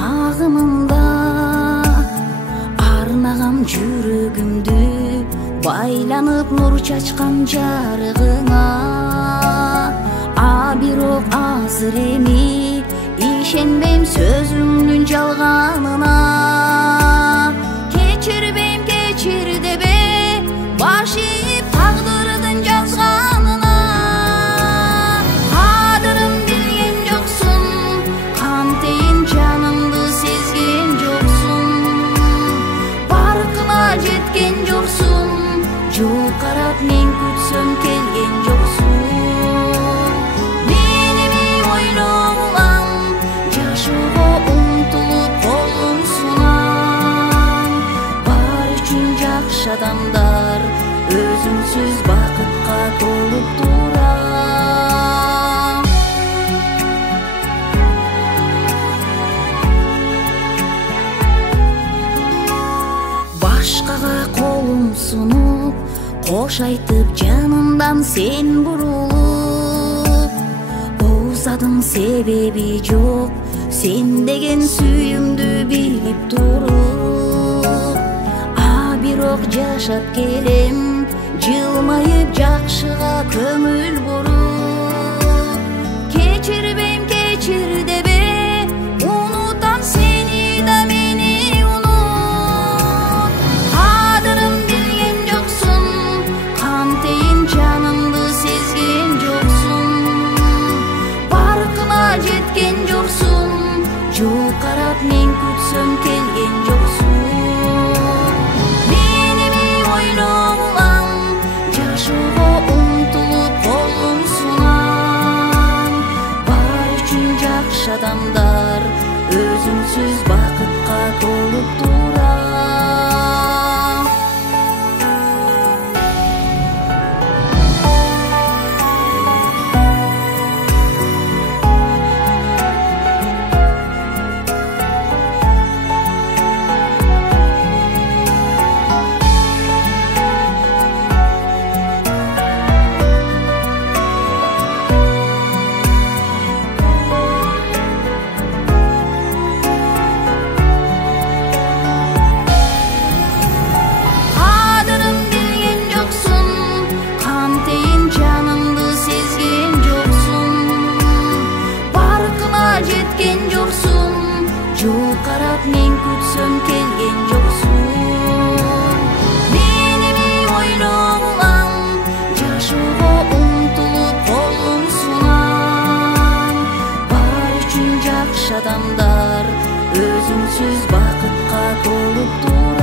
агымымда арнагам жүрөгүмдү байланып нур чачкан жарыгыңа бирок азыр эми ишенбейм сөзүңдүн жалганына кечирбейм кечир дебе баш ийип тагдырдын жазганына кадырын билген жоксун кантейин жанымды сезген жоксун баркына жеткен жоксун жол карап мен күтсөм келген жоксун адамдар өзүңсүз бакытка толуп турам башкага колуң сунуп кош айтып жанымдан сен бурулуп оозадың себеби жок сен деген сүйүүмдү билип туруп бирок жашап келем жылмайып жакшыга көңүл буруп кечирбейм кечир дебе унутам сени да мени унут кадырын билген жоксун кантейин жанымды сезген жоксун баркына жеткен жоксун жол карап мен күтсөм келген жоксун адамдар өзүңсүз бакытка толуп турам жол карап мен күтсөм келген жоксун меними ойлогуңан жашоого умтулуп колуң сунам бар үчүн жакшы адамдар өзүңсүз бакытка толуп тур